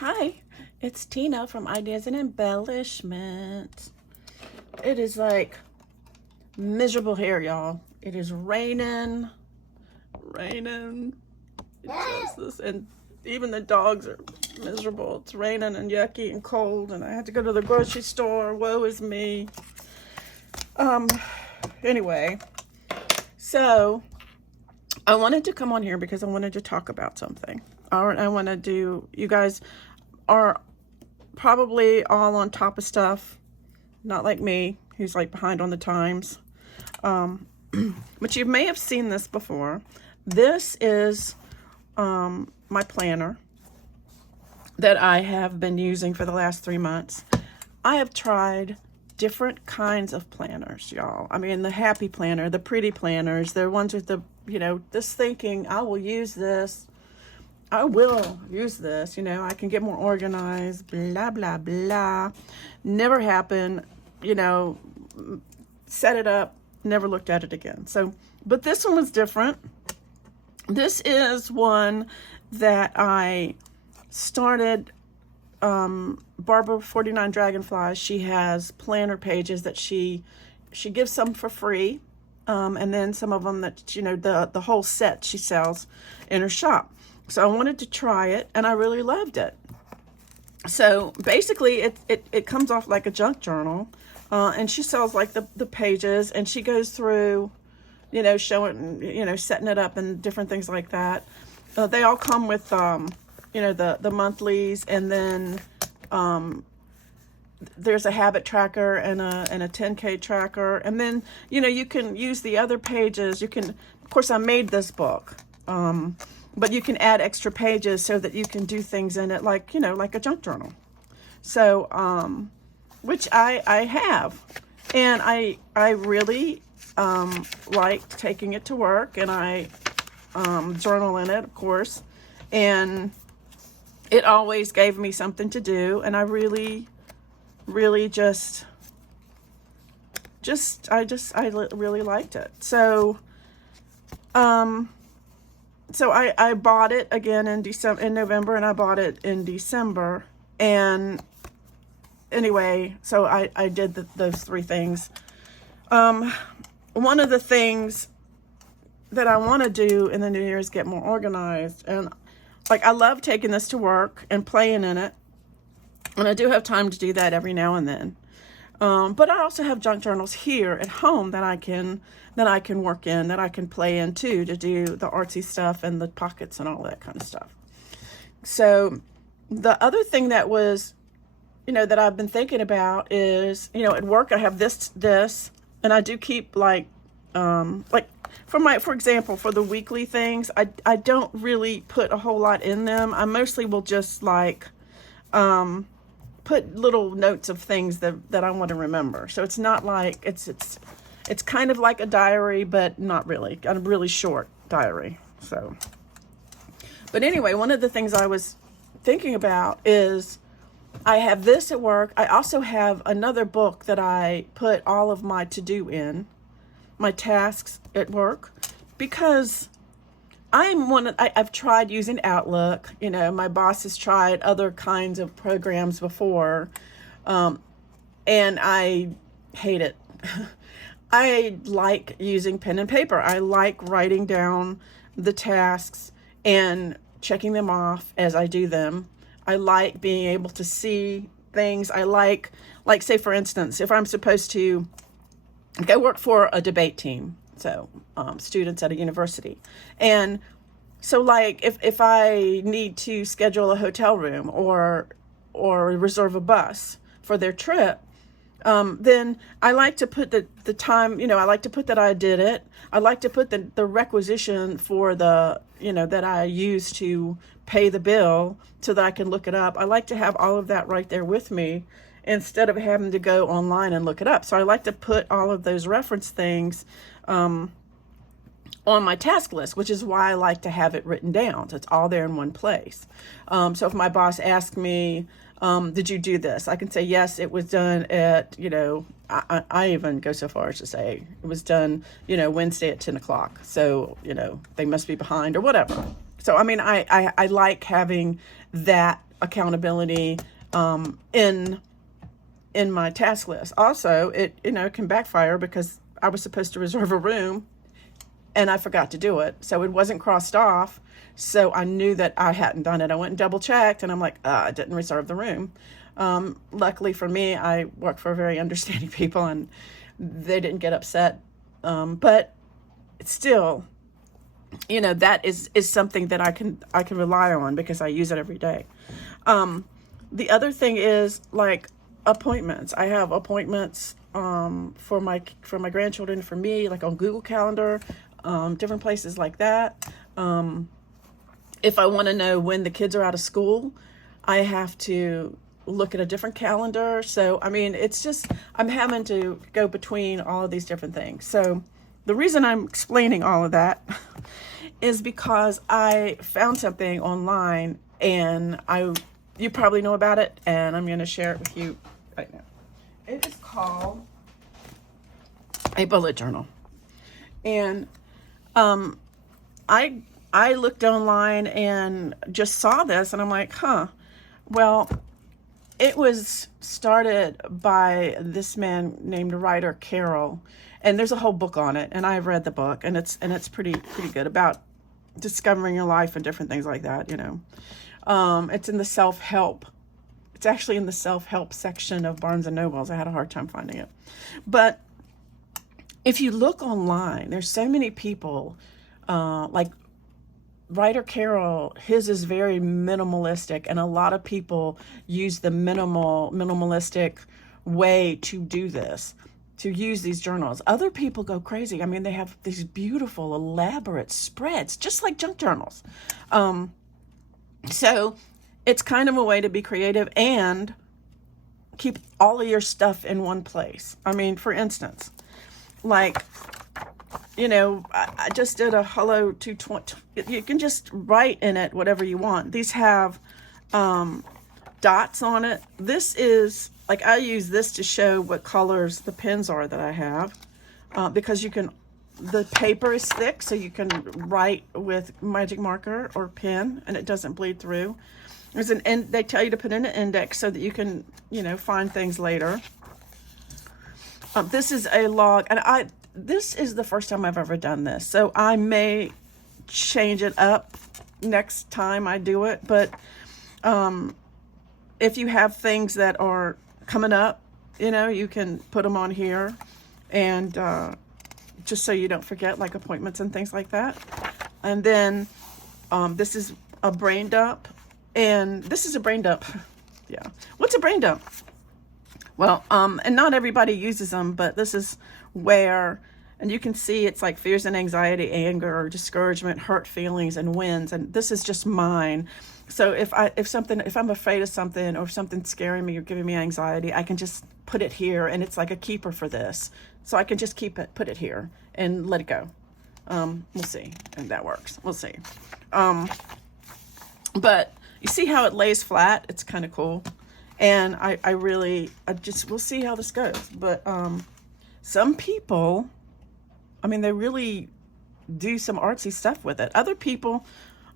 Hi, it's Tina from Ideas and Embellishment. It is like miserable here, y'all. It is raining. It's just this, and even the dogs are miserable. It's raining and yucky and cold, and I had to go to the grocery store. Woe is me. Anyway, so I wanted to come on here because I wanted to talk about something. I want to do, you guys are probably all on top of stuff, not like me, who's like behind on the times. But you may have seen this before. This is my planner that I have been using for the last 3 months. I have tried different kinds of planners, y'all. I mean, the happy planner, the pretty planners, the ones with the, this thinking, I will use this. I will use this, I can get more organized, blah, blah, blah. Never happened, set it up, never looked at it again. So, but this one was different. This is one that I started, Barbara 49 Dragonflies. She has planner pages that she gives some for free. And then some of them that, the whole set she sells in her shop. So I wanted to try it, and I really loved it. So basically, it comes off like a junk journal, and she sells like the pages, and she goes through, showing, setting it up and different things like that. They all come with, the monthlies, and then there's a habit tracker and a 10K tracker, and then you can use the other pages. You can, of course, I made this book. But you can add extra pages so that you can do things in it like, like a junk journal. So, which I have. And I really like taking it to work, and I journal in it, of course. And it always gave me something to do, and I really just I really liked it. So, So I bought it again in November, and I bought it in December. And anyway, so I did those three things. One of the things that I want to do in the new year is get more organized. And like, I love taking this to work and playing in it. And I do have time to do that every now and then. But I also have junk journals here at home that I can work in, that I can play in too, to do the artsy stuff and the pockets and all that kind of stuff. So the other thing that was, that I've been thinking about is, at work I have this, and I do keep like for example, for the weekly things, I don't really put a whole lot in them. I mostly will just like, put little notes of things that I want to remember. So it's not like, it's kind of like a diary, but not really. A really short diary. So, but anyway, one of the things I was thinking about is I have this at work. I also have another book that I put all of my to-do in, my tasks at work, because I've tried using Outlook. My boss has tried other kinds of programs before, and I hate it. I like using pen and paper. I like writing down the tasks and checking them off as I do them. I like being able to see things. I like say for instance, if I'm supposed to go work for a debate team, so students at a university, and so like if I need to schedule a hotel room or reserve a bus for their trip, then I like to put the time, I like to put that I did it. I like to put the requisition for the, that I use to pay the bill so that I can look it up. I like to have all of that right there with me instead of having to go online and look it up. So I like to put all of those reference things, on my task list, which is why I like to have it written down. So it's all there in one place. So if my boss asks me, did you do this? I can say, yes, it was done at, I even go so far as to say it was done, Wednesday at 10 o'clock. So, they must be behind or whatever. So, I mean, I like having that accountability in my task list. Also, it can backfire because I was supposed to reserve a room and I forgot to do it. So it wasn't crossed off. So I knew that I hadn't done it. I went and double checked and I'm like, I didn't reserve the room. Luckily for me, I work for very understanding people and they didn't get upset. But still, that is something that I can rely on because I use it every day. The other thing is like appointments. I have appointments for my grandchildren, for me, like on Google Calendar, different places like that. If I want to know when the kids are out of school, I have to look at a different calendar. So, I mean, it's just, I'm having to go between all of these different things. So the reason I'm explaining all of that is because I found something online and you probably know about it, and I'm going to share it with you right now. It is called a bullet journal. And I looked online and just saw this and I'm like, well, it was started by this man named Ryder Carroll, and there's a whole book on it, and I've read the book, and it's pretty good about discovering your life and different things like that. It's in the self-help. It's actually in the self-help section of Barnes and Nobles. I had a hard time finding it, but if you look online, there's so many people like Ryder Carroll. His is very minimalistic, and a lot of people use the minimalistic way to do this, to use these journals. Other people go crazy. I mean, they have these beautiful, elaborate spreads, just like junk journals. So it's kind of a way to be creative and keep all of your stuff in one place. I mean, for instance, like, I just did a Hello 220. You can just write in it whatever you want. These have dots on it. This is, like, I use this to show what colors the pens are that I have, because the paper is thick, so you can write with magic marker or pen, and it doesn't bleed through. They tell you to put in an index so that you can, find things later. This is a log, and this is the first time I've ever done this, so I may change it up next time I do it. But if you have things that are coming up, you can put them on here, and just so you don't forget, like appointments and things like that. And then this is a brain dump, and this is a brain dump. Yeah. What's a brain dump? Well, and not everybody uses them, but this is where, and you can see it's like fears and anxiety, anger, discouragement, hurt feelings, and wins. And this is just mine. So if I'm afraid of something, or if something's scaring me or giving me anxiety, I can just put it here, and it's like a keeper for this. So I can just put it here and let it go. We'll see if that works. We'll see. But you see how it lays flat? It's kind of cool. And we'll see how this goes. But some people, I mean, they really do some artsy stuff with it. Other people,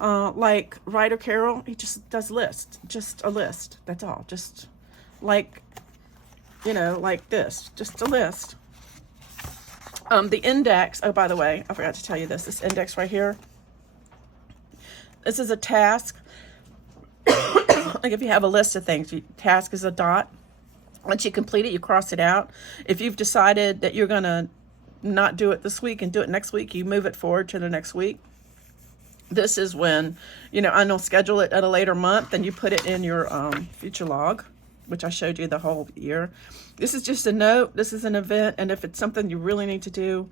like Ryder Carroll, he just does lists, just a list. That's all. Just like, like this, just a list. The index, oh, by the way, I forgot to tell you this index right here. This is a task. Like if you have a list of things, task is a dot. Once you complete it, you cross it out. If you've decided that you're going to not do it this week and do it next week, you move it forward to the next week. This is when, I know, schedule it at a later month, and you put it in your future log, which I showed you the whole year. This is just a note. This is an event, and if it's something you really need to do,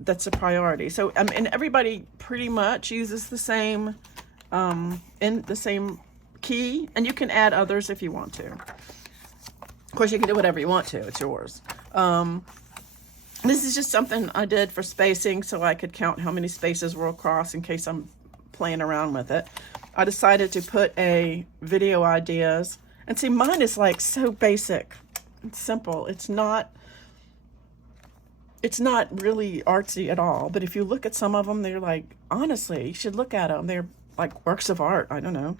that's a priority. So, and everybody pretty much uses the same, in the same key, and you can add others if you want to. Of course, you can do whatever you want to. It's yours. This is just something I did for spacing, so I could count how many spaces were across in case I'm playing around with it. I decided to put a video ideas, and see, mine is like so basic. It's simple. It's not really artsy at all. But if you look at some of them, they're like, honestly, you should look at them. They're like works of art. I don't know.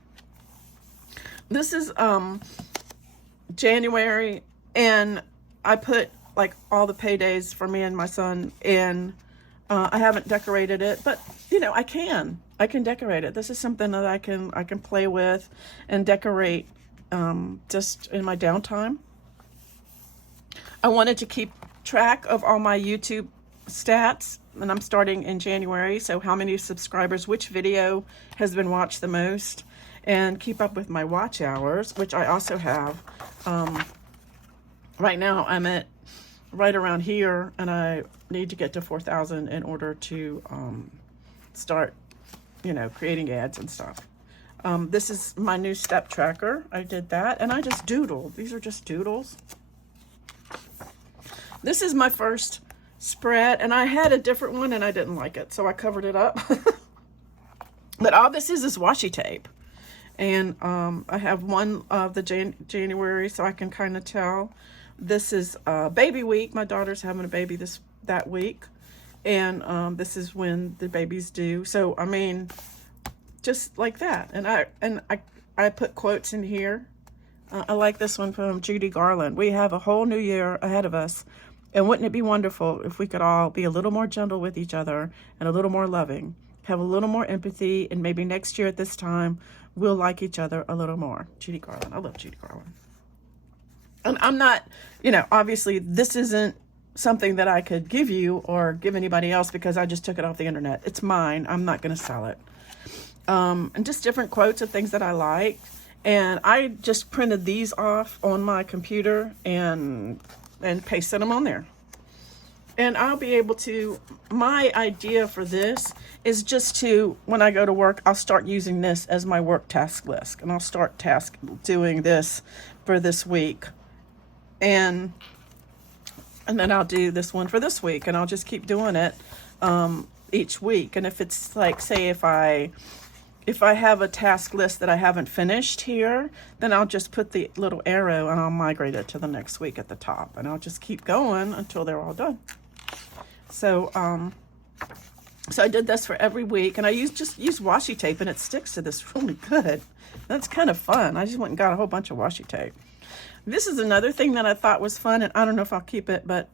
This is January, and I put like all the paydays for me and my son in. I haven't decorated it, but you know, I can decorate it. This is something that I can play with and decorate just in my downtime. I wanted to keep track of all my YouTube stats, and I'm starting in January, so how many subscribers, which video has been watched the most, and keep up with my watch hours, which I also have. Right now I'm at right around here, and I need to get to 4,000 in order to start, you know, creating ads and stuff. This is my new step tracker. I did that, and I just doodled. These are just doodles. This is my first spread, and I had a different one and I didn't like it, so I covered it up. But all this is washi tape, and I have one of the January, so I can kind of tell. This is baby week. My daughter's having a baby that week, and this is when the baby's due. So I mean, just like that. And I put quotes in here. I like this one from Judy Garland. We have a whole new year ahead of us. And wouldn't it be wonderful if we could all be a little more gentle with each other and a little more loving, have a little more empathy, and maybe next year at this time, we'll like each other a little more. Judy Garland. I love Judy Garland. And I'm not, you know, obviously this isn't something that I could give you or give anybody else because I just took it off the internet. It's mine. I'm not going to sell it. And just different quotes of things that I like. And I just printed these off on my computer and pasted them on there. And I'll be able to, my idea for this is just to, when I go to work, I'll start using this as my work task list. And I'll start doing this for this week. And then I'll do this one for this week. And I'll just keep doing it each week. And if it's like, say, if I have a task list that I haven't finished here, then I'll just put the little arrow and I'll migrate it to the next week at the top. And I'll just keep going until they're all done. So, so I did this for every week, and I just use washi tape, and it sticks to this really good. That's kind of fun. I just went and got a whole bunch of washi tape. This is another thing that I thought was fun, and I don't know if I'll keep it, but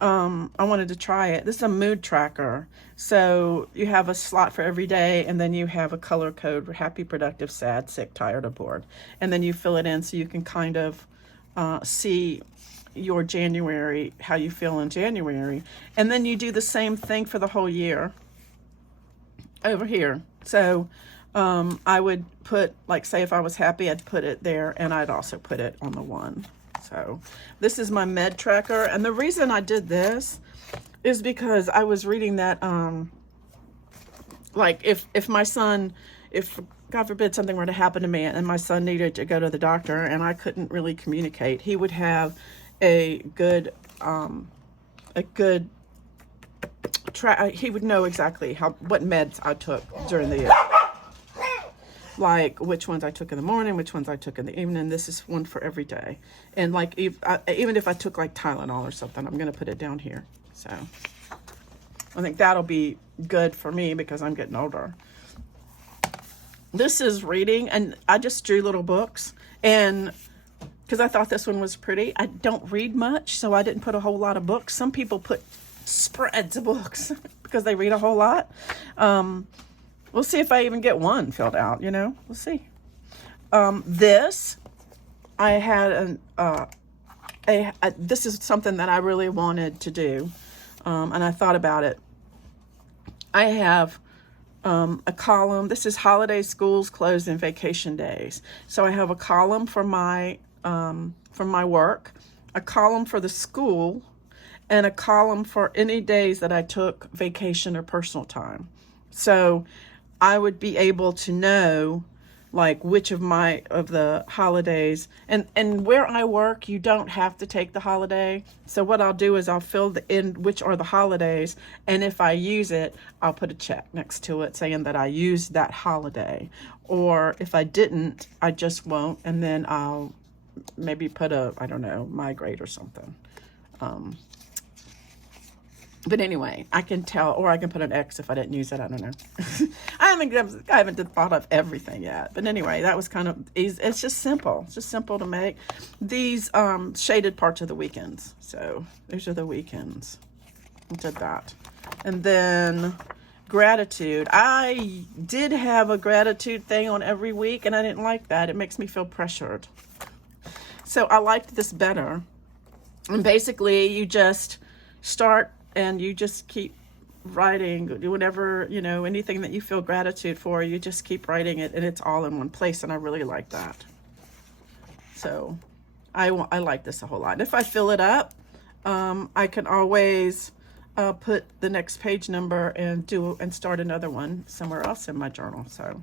I wanted to try it. This is a mood tracker. So you have a slot for every day, and then you have a color code for happy, productive, sad, sick, tired, or bored. And then you fill it in so you can kind of see your January, how you feel in January. And then you do the same thing for the whole year over here. So I would put, like, say if I was happy, I'd put it there, and I'd also put it on the one. So this is my med tracker, and the reason I did this is because I was reading that like if my son, if God forbid something were to happen to me and my son needed to go to the doctor and I couldn't really communicate, he would have a good he would know exactly what meds I took during the year. Like which ones I took in the morning, which ones I took in the evening. This is one for every day. And like even if I took like Tylenol or something, I'm going to put it down here. So I think that'll be good for me because I'm getting older. This is reading, and I just drew little books, and because I thought this one was pretty. I don't read much, so I didn't put a whole lot of books. Some people put spreads of books because they read a whole lot. We'll see if I even get one filled out, you know. We'll see. This, I had this is something that I really wanted to do, and I thought about it. I have a column. This is holiday, schools closed, and vacation days. So I have a column for my work, a column for the school, and a column for any days that I took vacation or personal time. So I would be able to know like which of the holidays, and where I work, you don't have to take the holiday. So what I'll do is I'll fill in which are the holidays, and if I use it, I'll put a check next to it saying that I used that holiday. Or if I didn't, I just won't, and then I'll maybe put I don't know, migrate or something. But anyway, I can tell, or I can put an X if I didn't use it. I don't know. I haven't thought of everything yet. But anyway, that was kind of easy. It's just simple. It's just simple to make. These shaded parts of the weekends. So these are the weekends. I did that. And then gratitude. I did have a gratitude thing on every week, and I didn't like that. It makes me feel pressured. So I liked this better. And basically, you just start and you just keep writing whatever, you know, anything that you feel gratitude for, you just keep writing it, and it's all in one place, and I really like that. So I like this a whole lot. And if I fill it up, I can always put the next page number and start another one somewhere else in my journal. So,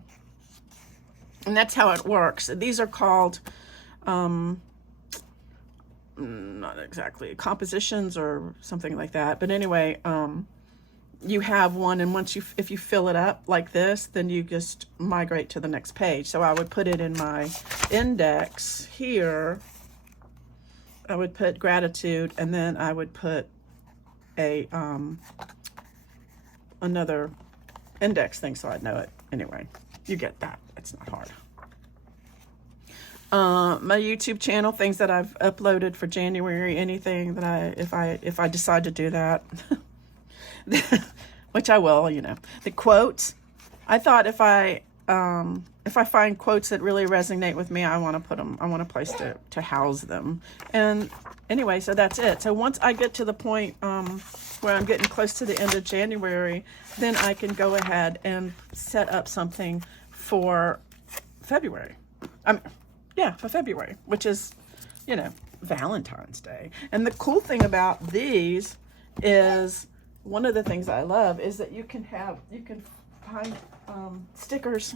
and that's how it works. These are called not exactly compositions or something like that, but anyway, you have one, and if you fill it up like this, then you just migrate to the next page. So I would put it in my index here. I would put gratitude, and then I would put a another index thing so I'd know it. Anyway, you get that. It's not hard. My YouTube channel, things that I've uploaded for January, anything that if I decide to do that, which I will, you know. The quotes, I thought if I find quotes that really resonate with me, I want to put them, I want a place to house them. And anyway, so that's it. So once I get to the point where I'm getting close to the end of January, then I can go ahead and set up something for February. For February, which is, you know, Valentine's Day. And the cool thing about these is, one of the things I love is that you can find stickers.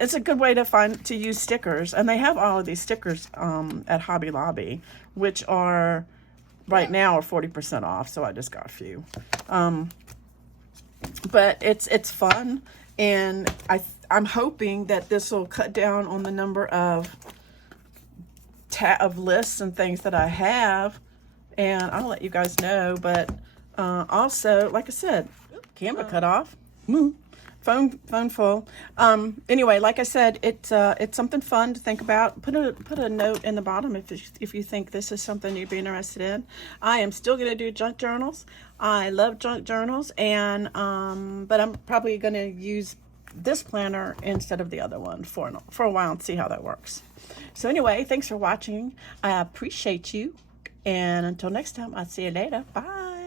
It's a good way to use stickers. And they have all of these stickers at Hobby Lobby, which are right now are 40% off. So I just got a few. But it's fun. And I'm hoping that this will cut down on the number of lists and things that I have, and I'll let you guys know. But also, like I said, camera cut off, phone full. Anyway, like I said, it's something fun to think about. Put a note in the bottom if you think this is something you'd be interested in. I am still going to do junk journals. I love junk journals, and but I'm probably going to use this planner instead of the other one for a while and see how that works. So anyway, thanks for watching. I appreciate you, and until next time, I'll see you later. Bye.